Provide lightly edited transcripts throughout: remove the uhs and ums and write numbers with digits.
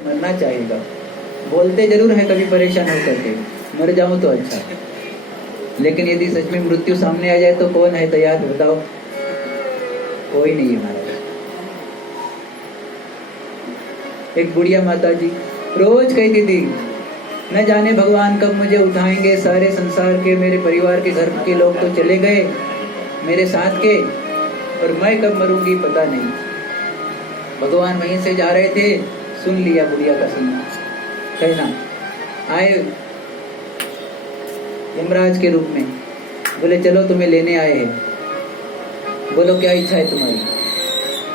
मरना चाहेगा। बोलते जरूर है कभी परेशान होकर के, मर जाऊं तो अच्छा, लेकिन यदि सच में मृत्यु सामने आ जाए तो कौन है तैयार, बताओ? कोई नहीं है महाराज। एक बुढ़िया माता जी रोज कहती थी, न जाने भगवान कब मुझे उठाएंगे, सारे संसार के मेरे परिवार के घर के लोग तो चले गए मेरे साथ के, और मैं कब मरूंगी पता नहीं। भगवान वहीं से जा रहे थे, सुन लिया बुढ़िया का सुनना कहना, आए यमराज के रूप में, बोले चलो तुम्हें लेने आए हैं, बोलो क्या इच्छा है तुम्हारी?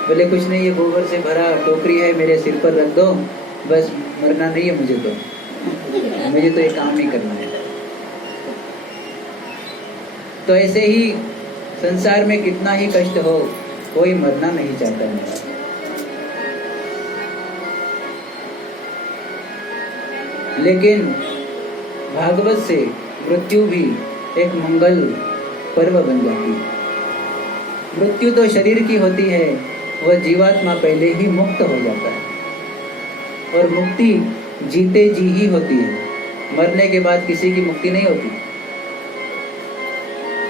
बोले कुछ नहीं, ये गोबर से भरा टोकरी है मेरे सिर पर रख दो, बस मरना नहीं है मुझे तो ये काम ही करना है। तो ऐसे ही संसार में कितना ही कष्ट हो, कोई मरना नहीं चाहता है। लेकिन भागवत से मृत्यु भी एक मंगल पर्व बन जाती है। मृत्यु तो शरीर की होती है, वह जीवात्मा पहले ही मुक्त हो जाता है, और मुक्ति जीते जी ही होती है, मरने के बाद किसी की मुक्ति नहीं होती।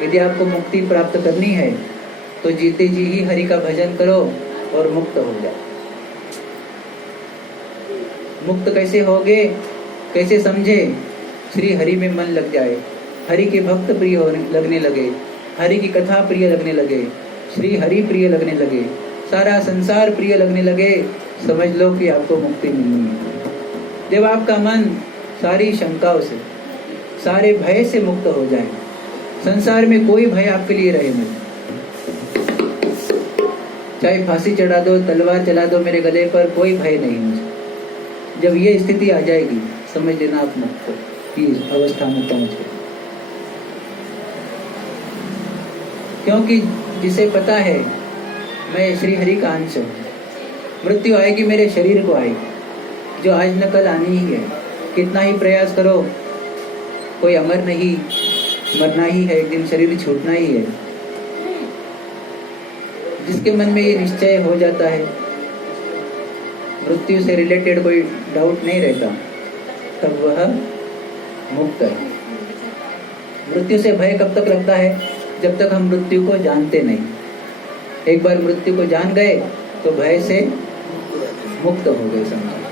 यदि आपको मुक्ति प्राप्त करनी है तो जीते जी ही हरि का भजन करो और मुक्त हो जाओ। मुक्त कैसे होगे, कैसे समझे? श्री हरि में मन लग जाए, हरि के भक्त प्रिय लगने लगे, हरि की कथा प्रिय लगने लगे, श्री हरि प्रिय लगने लगे, सारा संसार प्रिय लगने लगे, समझ लो कि आपको मुक्ति मिलनी है। जब आपका मन सारी शंकाओं से, सारे भय से मुक्त हो जाए, संसार में कोई भय आपके लिए रहे नहीं, चाहे फांसी चढ़ा दो, तलवार चला दो मेरे गले पर, कोई भय नहीं मुझे। जब ये स्थिति आ जाएगी, समझ लेना आप मुक्त की अवस्था में पहुंच गए। क्योंकि जिसे पता है मैं श्री हरि का अंश हूँ, मृत्यु आएगी मेरे शरीर को आएगी, जो आज न कल आनी ही है। कितना ही प्रयास करो, कोई अमर नहीं, मरना ही है, एक दिन शरीर छूटना ही है। जिसके मन में ये निश्चय हो जाता है, मृत्यु से रिलेटेड कोई डाउट नहीं रहता, तब वह मुक्त है। मृत्यु से भय कब तक लगता है? जब तक हम मृत्यु को जानते नहीं। एक बार मृत्यु को जान गए तो भय से मुक्त हो गए समझो।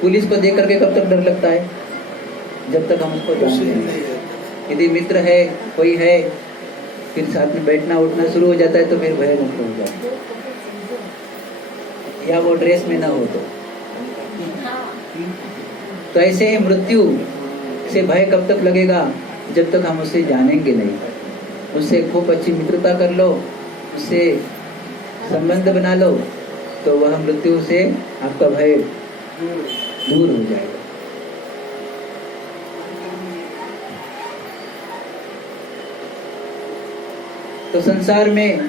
पुलिस को देख करके कब तक डर लगता है? जब तक हम उसको जानते नहीं। यदि मित्र है, कोई है, फिर साथ में बैठना उठना शुरू हो जाता है तो फिर भय मुक्त हो जाता है, या वो ड्रेस में ना हो तो ऐसे ही मृत्यु से भय कब तक लगेगा? जब तक हम उसे जानेंगे नहीं। उससे खूब अच्छी मित्रता कर लो, उससे संबंध बना लो, तो वह मृत्यु से आपका भय दूर हो जाएगा। तो संसार में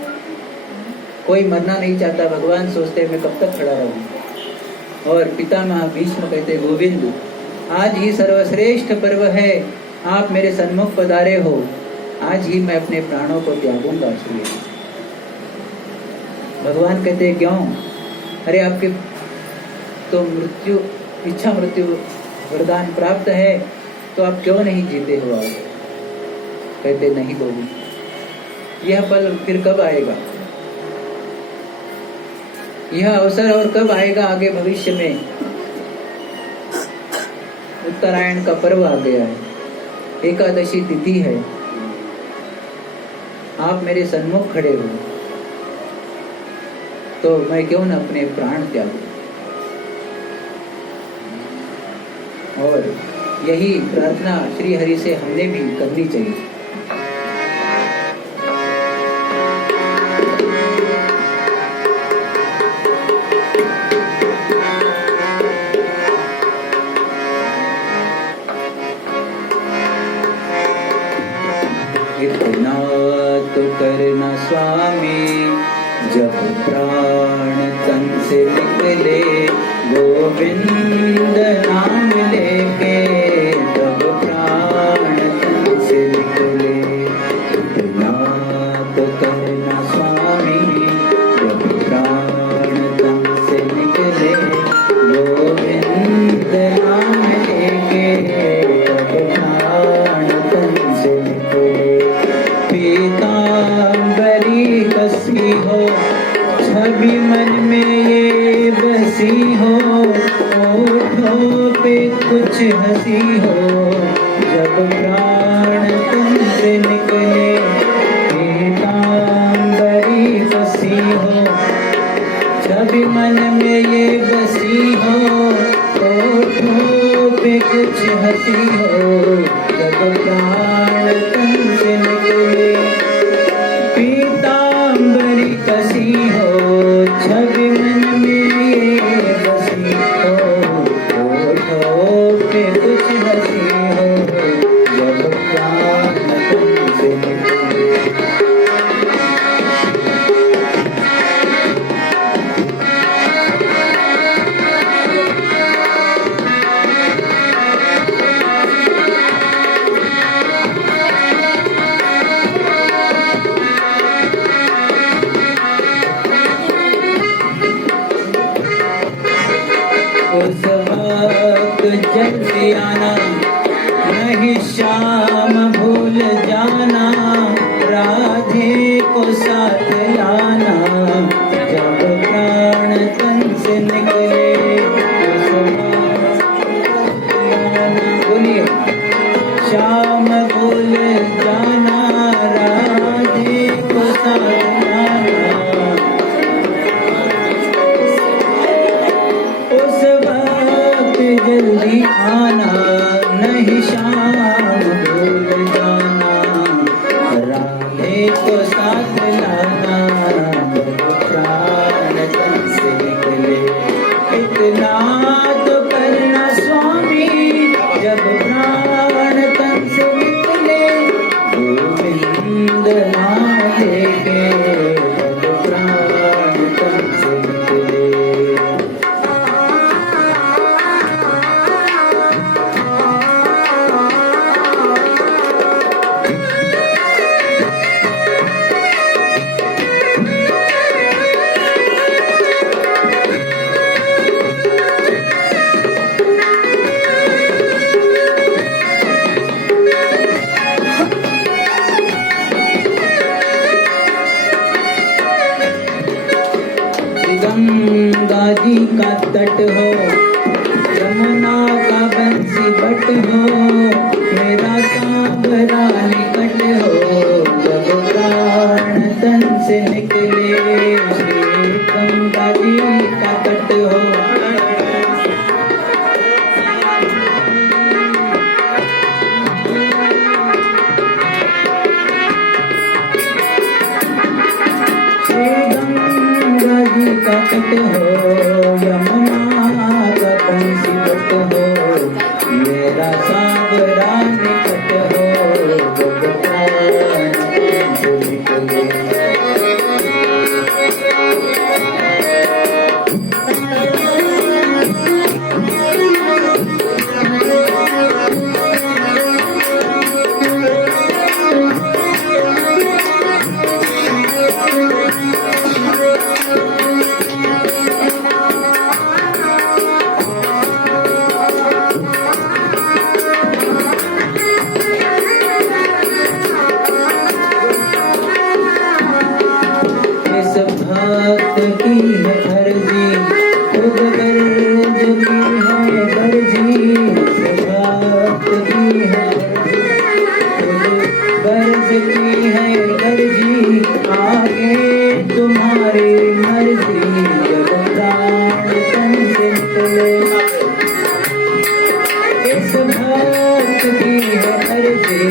कोई मरना नहीं चाहता। भगवान सोचते मैं कब तक खड़ा रहूं। और पितामह भीष्म कहते, गोविंद आज ही सर्वश्रेष्ठ पर्व है, आप मेरे सन्मुख पधारे हो, आज ही मैं अपने प्राणों को त्यागूंगा। भगवान कहते क्यों? अरे आपके तो मृत्यु इच्छा मृत्यु वरदान प्राप्त है, तो आप क्यों नहीं जीते हो? आप कहते नहीं गोविंद, यह पल फिर कब आएगा, यह अवसर और कब आएगा आगे भविष्य में। उत्तरायण का पर्व आ गया है, एकादशी तिथि है, आप मेरे सन्मुख खड़े हो, तो मैं क्यों न अपने प्राण त्यागूं। और यही प्रार्थना श्री हरि से हमने भी करनी चाहिए। इतना तो करना स्वामी, जब प्राण तन से निकले, गोविंद नाम लेके, तब प्राण तन से निकले। इतना तो करना स्वामी, जब प्राण तन में ये बसी हो, होठों पे कुछ हंसी हो, जब प्राण तुमसे निकले पीतांबरी फंसी हो। छवि मन में ये बसी हो, होठों पे कुछ हंसी हो, जब प्राण तुमसे निकले पीतांबरी कसी हो। छवि मन में ये बसी हो, होठों पे कुछ हंसी हो, जब प्राण तुमसे निकले। उस वक्त जल्दी आना, नहीं शाम भूल जाना, राधे को साथ लाना, जब प्राण तन से निकले। उस वक्त बोलिए, शाम भूल जाना, राधे को साथ लाना, उस वक्त जल्दी आना, नहीं शाम भूल जाना, राधे को साथ लाना, जब प्राण तन से निकले। इतना तो करना स्वामी, जब प्राण तन से निकले, गोविंद नाम लेके, जब प्राण तन से निकले। गंगा जी का तट हो, यमुना का बंसी बट हो, मेरा सांवरा निकट हो, जब प्राण तन से निकले। श्री गंगा जी का तट हो, का तट हो, यमुना का बंसी बट हो, मेरा सांवरा निकट हो, जब प्राण तुमसे निकले। भक्त की है अर्जी, खुद गर्ज की है गर्जी, भक्त की है खुद गर्ज की है गर्जी, आगे तुम्हारी मर्जी, जब प्राण तन से निकले। इस भक्त की है अर्जी,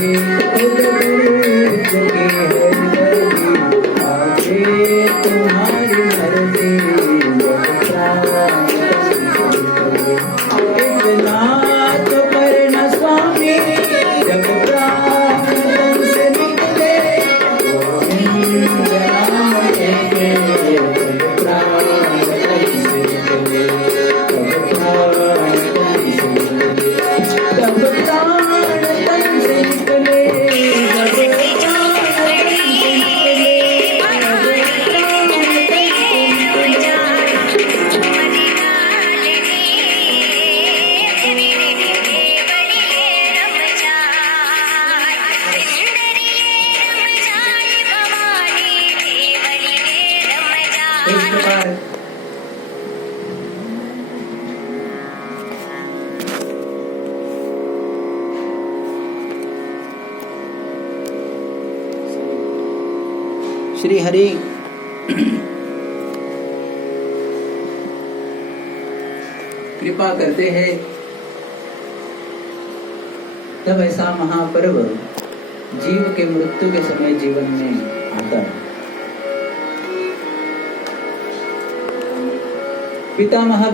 खुद गर्ज की है गर्जी, आगे तुम्हारी मर्जी, जब प्राण इतना तो करना स्वामी, जब प्राण तन से निकले, गोविंद नाम लेके, जब प्राण तन से निकले, जब प्राण तन से निकले, जब प्राण तन से निकले, जब इस प्रकार श्री हरि कृपा करते हैं, तब ऐसा महापर्व जीव के मृत्यु के समय जीवन में आता है। पितामह